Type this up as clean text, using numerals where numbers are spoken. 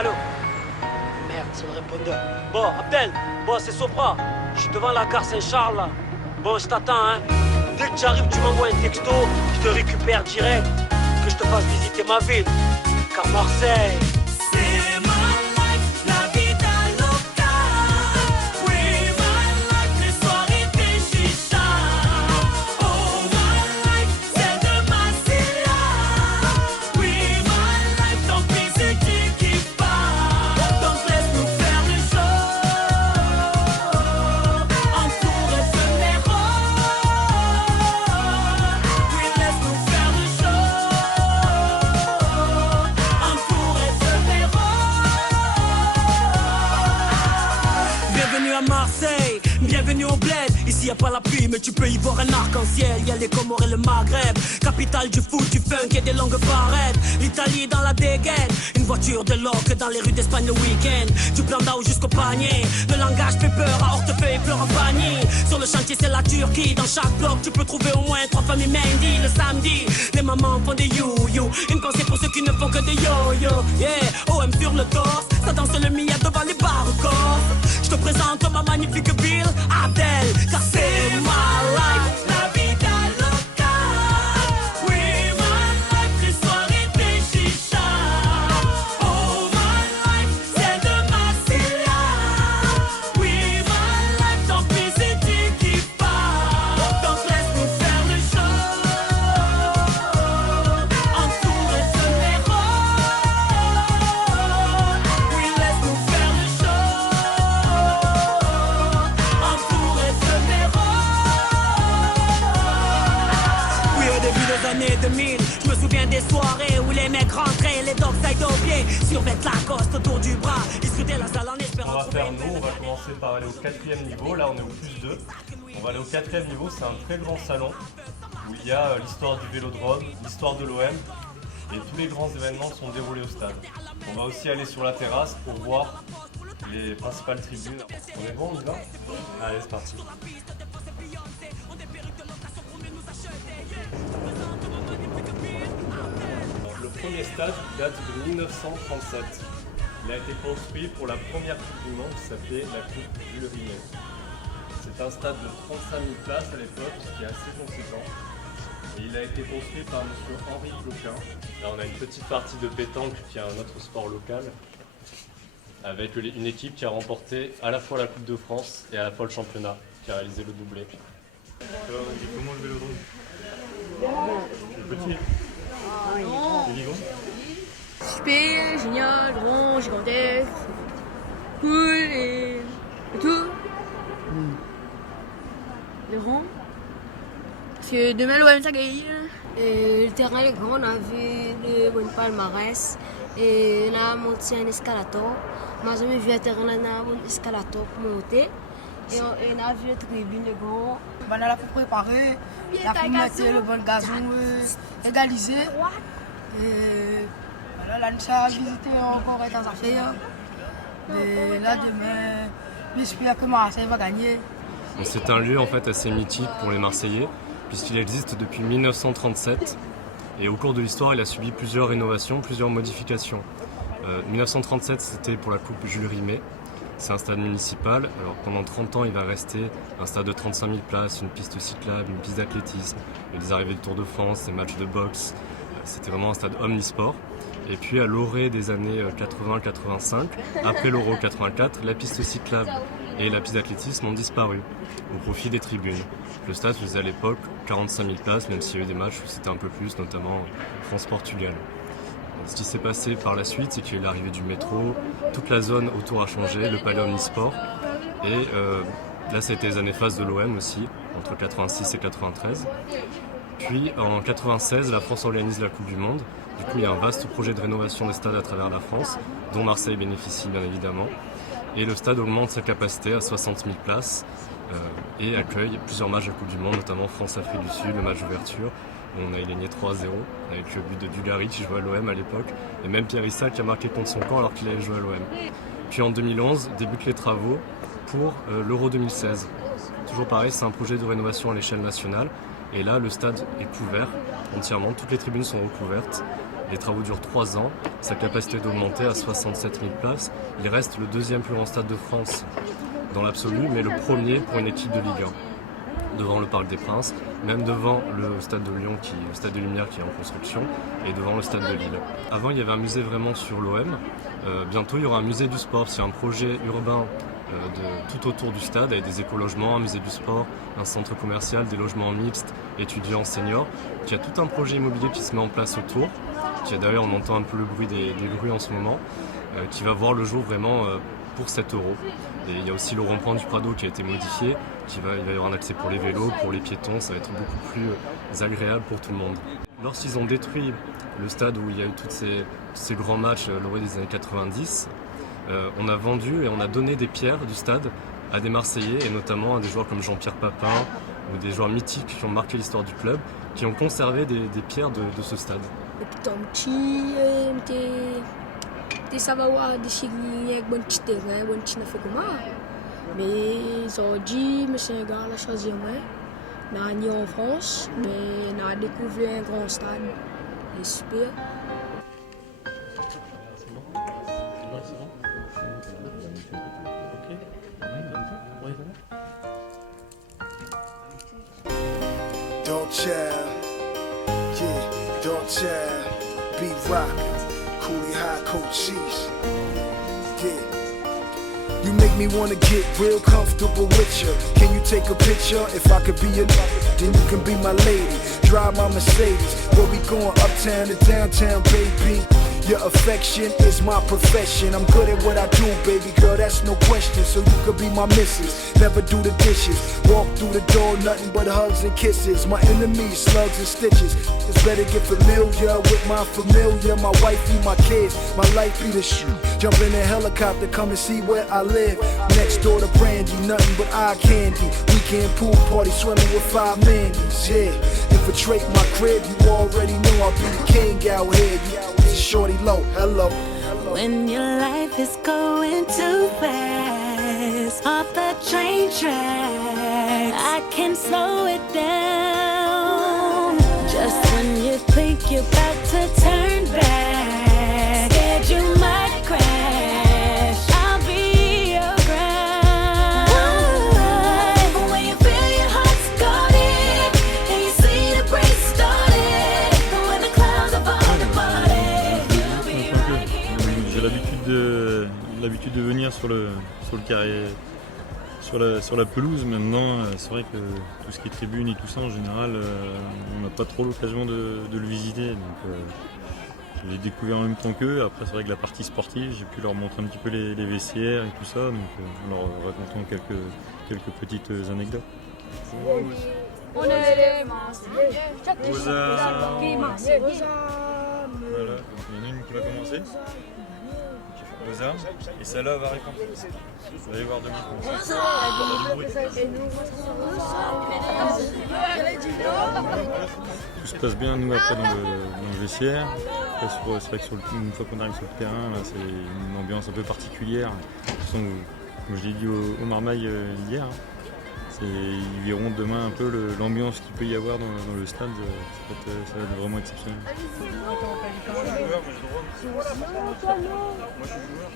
Allô? Merde, c'est le répondeur. Bon, Abdel, bon, c'est Sopra. Je suis devant la gare Saint-Charles, là. Bon, je t'attends, hein. Dès que tu arrives, tu m'envoies un texto, je te récupère direct. Que je te fasse visiter ma ville. Car Marseille... Marseille, bienvenue au bled. Ici y a pas la pluie mais tu peux y voir un arc-en-ciel. Y'a les Comores et le Maghreb, capitale du foot, du funk et des longues barrettes. L'Italie dans la dégaine, une voiture de loc dans les rues d'Espagne le week-end. Du plan d'Ao jusqu'au panier, le langage fait peur à Hortefeux et pleure en panier. Sur le chantier c'est la Turquie, dans chaque bloc tu peux trouver au moins 3 familles Mendy. Le samedi, les mamans font des you-you. Une pensée pour ceux qui ne font que des yo-yo. Yeah, OM sur le torse, ça danse le Mia devant les barres. Je te présente ma magnifique ville, Abdel, car c'est ma life. La vida loca, oui, my life, les soirées des chichas. Oh, my life, c'est de Marseilla. Oui, my life, tant pis c'est tu qui pars. Donc laisse-nous faire le show, entouré de héros. Oui, laisse-nous faire le show. Années 2000, je me souviens des soirées où les mecs rentraient, les dogside au pied, survêtent la coste autour du bras, ils scrutaient la salle en espérant. On va faire nous, on va commencer par aller au 4e niveau, là on est au plus 2. On va aller au 4e niveau, c'est un très grand salon où il y a l'histoire du Vélodrome, l'histoire de l'OM et tous les grands événements sont déroulés au stade. On va aussi aller sur la terrasse pour voir les principales tribunes. On est bon, on y va? Allez, c'est parti. Le premier stade date de 1937. Il a été construit pour la première Coupe du Monde qui s'appelait la Coupe Jules Rimet. C'est un stade de 35 000 places à l'époque, ce qui est assez conséquent. Et il a été construit par M. Henri Cloquin. Là on a une petite partie de pétanque qui est un autre sport local, avec une équipe qui a remporté à la fois la Coupe de France et à la fois le championnat, qui a réalisé le doublé. Alors, il est comment le Vélodrome? Le petit. Il est grand? Super, génial, grand, gigantesque, cool et tout. Le rond. Parce que demain l'OM ça gagne. Et le terrain est grand, on a vu le bon palmarès. Et là, on a monté un escalator. Moi, j'ai vu un terrain là, un escalator pour monter. Et on a vu le tribune de grand. On a la pour préparer, la pour mettre le bon gazon égalisé. Et voilà, là, nous avons visité encore dans affaires. Et là, demain, j'espère que Marseille va gagner. C'est un lieu en fait assez mythique pour les Marseillais, puisqu'il existe depuis 1937. Et au cours de l'histoire, il a subi plusieurs rénovations, plusieurs modifications. 1937, c'était pour la Coupe Jules Rimet. C'est un stade municipal. Alors pendant 30 ans, il va rester un stade de 35 000 places, une piste cyclable, une piste d'athlétisme, des arrivées du Tour de France, des matchs de boxe. C'était vraiment un stade omnisport. Et puis à l'orée des années 80-85, après l'Euro 84, la piste cyclable et la piste d'athlétisme ont disparu au profit des tribunes. Le stade faisait à l'époque 45 000 places, même s'il y a eu des matchs où c'était un peu plus, notamment France-Portugal. Ce qui s'est passé par la suite, c'est qu'il y a eu l'arrivée du métro, toute la zone autour a changé, le palais omnisport. Et là, ça a été les années phases de l'OM aussi, entre 86 et 93. Puis en 96, la France organise la Coupe du Monde. Du coup, il y a un vaste projet de rénovation des stades à travers la France, dont Marseille bénéficie bien évidemment. Et le stade augmente sa capacité à 60 000 places et accueille plusieurs matchs de la Coupe du Monde, notamment France-Afrique du Sud, le match d'ouverture. On a gagné 3-0 avec le but de Dugarry qui jouait à l'OM à l'époque, et même Pierre Issa qui a marqué contre son camp alors qu'il allait jouer à l'OM. Puis en 2011, débutent les travaux pour l'Euro 2016. Toujours pareil, c'est un projet de rénovation à l'échelle nationale. Et là, le stade est couvert entièrement, toutes les tribunes sont recouvertes. Les travaux durent 3 ans, sa capacité est d'augmenter à 67 000 places. Il reste le deuxième plus grand stade de France dans l'absolu, mais le premier pour une équipe de Ligue 1. Devant le Parc des Princes, même devant le stade de Lyon, le stade de Lumière qui est en construction, et devant le stade de Lille. Avant, il y avait un musée vraiment sur l'OM. Bientôt, il y aura un musée du sport. C'est un projet urbain tout autour du stade, avec des écologements, un musée du sport, un centre commercial, des logements mixtes, étudiants, seniors. Il y a tout un projet immobilier qui se met en place autour, qui a d'ailleurs, on entend un peu le bruit des bruits en ce moment, qui va voir le jour vraiment pour 7 €. Et il y a aussi le rond-point du Prado qui a été modifié, il va y avoir un accès pour les vélos, pour les piétons, ça va être beaucoup plus agréable pour tout le monde. Lorsqu'ils ont détruit le stade où il y a eu tous ces grands matchs lauréats des années 90, on a vendu et on a donné des pierres du stade à des Marseillais et notamment à des joueurs comme Jean-Pierre Papin ou des joueurs mythiques qui ont marqué l'histoire du club, qui ont conservé des pierres de ce stade. Mais aujourd'hui, M. Sénégal a choisi moi. On est en France, mais on a découvert un grand stade. C'est super. Don't child, yeah, don't child, be rockin', coolie high coat cheese, yeah. You make me wanna get real comfortable with you. Can you take a picture? If I could be your then you can be my lady. Drive my Mercedes, where we going uptown to downtown, baby. Your affection is my profession. I'm good at what I do, baby girl, that's no question. So you could be my missus, never do the dishes. Walk through the door, nothing but hugs and kisses. My enemies, slugs and stitches. It's better get familiar with my familiar. My wifey, my kids, my life be the shoe. Jump in a helicopter, come and see where I live. Next door to Brandy, nothing but eye candy. Weekend pool party, swimming with 5 Mandy's, yeah. Infiltrate my crib, you already know I'll be the king out here. You shorty low, hello. When your life is going too fast off the train tracks, I can slow it down. Just when you think you're about to turn back, scared you might crash, I'll be your ground. When you feel your heart's guarded and you see the break started, when the clouds are falling apart, you'll be right here. J'ai l'habitude de venir sur le carré, sur la pelouse. Maintenant, c'est vrai que tout ce qui est tribune et tout ça, en général, on n'a pas trop l'occasion de le visiter. Donc, je l'ai découvert en même temps qu'eux. Après, c'est vrai que la partie sportive, j'ai pu leur montrer un petit peu les vestiaires et tout ça, donc en leur racontant quelques petites anecdotes. On est les Marseillais. Voilà, donc il y en a une qui va commencer. Rosa, et celle-là va répondre. Vous allez voir demain. Tout se passe bien, nous, après, dans le vestiaire. Après, c'est vrai que une fois qu'on arrive sur le terrain, là, c'est une ambiance un peu particulière. De toute façon, comme je l'ai dit au Marmaille hier, ils verront demain un peu l'ambiance qu'il peut y avoir dans le stade. Ça va être vraiment exceptionnel. Moi, je suis joueur, moi, je suis joueur.